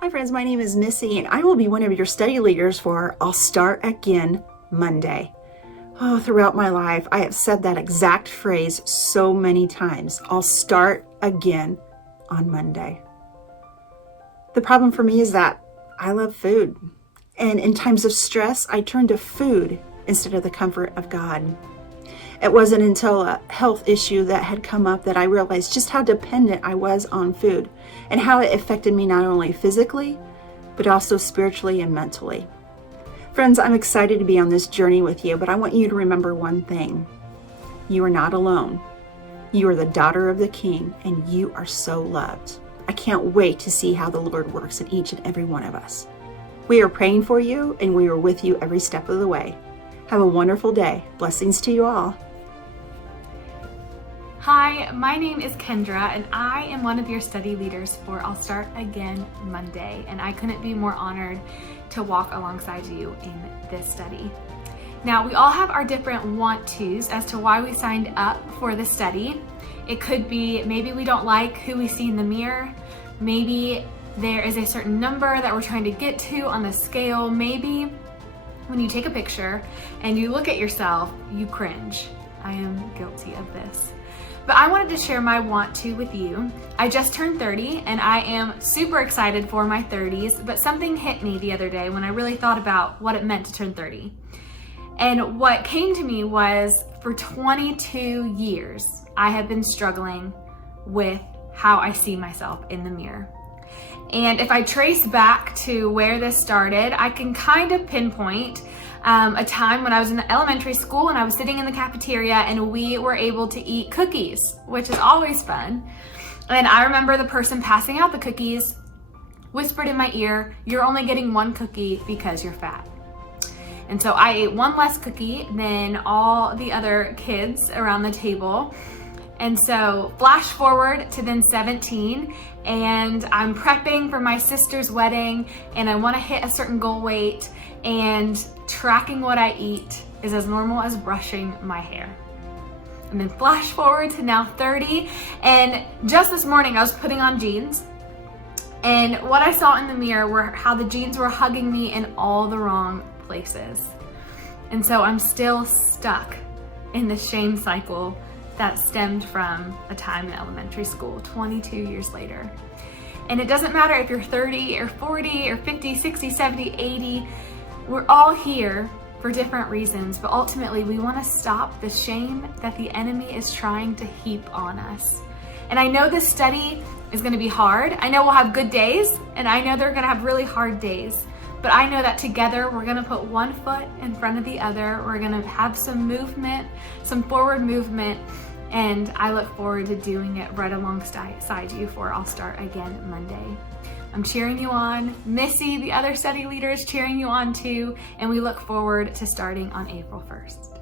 Hi friends, my name is Missy and I will be one of your study leaders for I'll Start Again Monday. Oh, throughout my life, I have said that exact phrase so many times. I'll start again on Monday. The problem for me is that I love food. And in times of stress, I turn to food instead of the comfort of God. It wasn't until a health issue that had come up that I realized just how dependent I was on food and how it affected me not only physically, but also spiritually and mentally. Friends, I'm excited to be on this journey with you, but I want you to remember one thing. You are not alone. You are the daughter of the King, and you are so loved. I can't wait to see how the Lord works in each and every one of us. We are praying for you, and we are with you every step of the way. Have a wonderful day. Blessings to you all. Hi, my name is Kendra and I am one of your study leaders for I'll Start Again Monday, and I couldn't be more honored to walk alongside you in this study. Now, we all have our different want-tos as to why we signed up for the study. It could be maybe we don't like who we see in the mirror, maybe there is a certain number that we're trying to get to on the scale, maybe when you take a picture and you look at yourself, you cringe. I am guilty of this. But I wanted to share my want to with you. I just turned 30 and I am super excited for my 30s, but something hit me the other day when I really thought about what it meant to turn 30. And what came to me was for 22 years, I have been struggling with how I see myself in the mirror. And if I trace back to where this started, I can kind of pinpoint a time when I was in elementary school and I was sitting in the cafeteria and we were able to eat cookies, which is always fun. And I remember the person passing out the cookies whispered in my ear, "You're only getting one cookie because you're fat." And so I ate one less cookie than all the other kids around the table. And so flash forward to then 17, and I'm prepping for my sister's wedding and I want to hit a certain goal weight, and tracking what I eat is as normal as brushing my hair. And then flash forward to now 30, and just this morning I was putting on jeans, and what I saw in the mirror were how the jeans were hugging me in all the wrong places. And so I'm still stuck in the shame cycle that stemmed from a time in elementary school 22 years later. And it doesn't matter if you're 30 or 40 or 50, 60, 70, 80, we're all here for different reasons, but ultimately we want to stop the shame that the enemy is trying to heap on us. And I know this study is going to be hard. I know we'll have good days, and I know they're going to have really hard days. But I know that together we're going to put one foot in front of the other. We're going to have some movement, some forward movement, and I look forward to doing it right alongside you for I'll Start Again Monday. I'm cheering you on. Missy, the other study leader, is cheering you on too, and we look forward to starting on April 1st.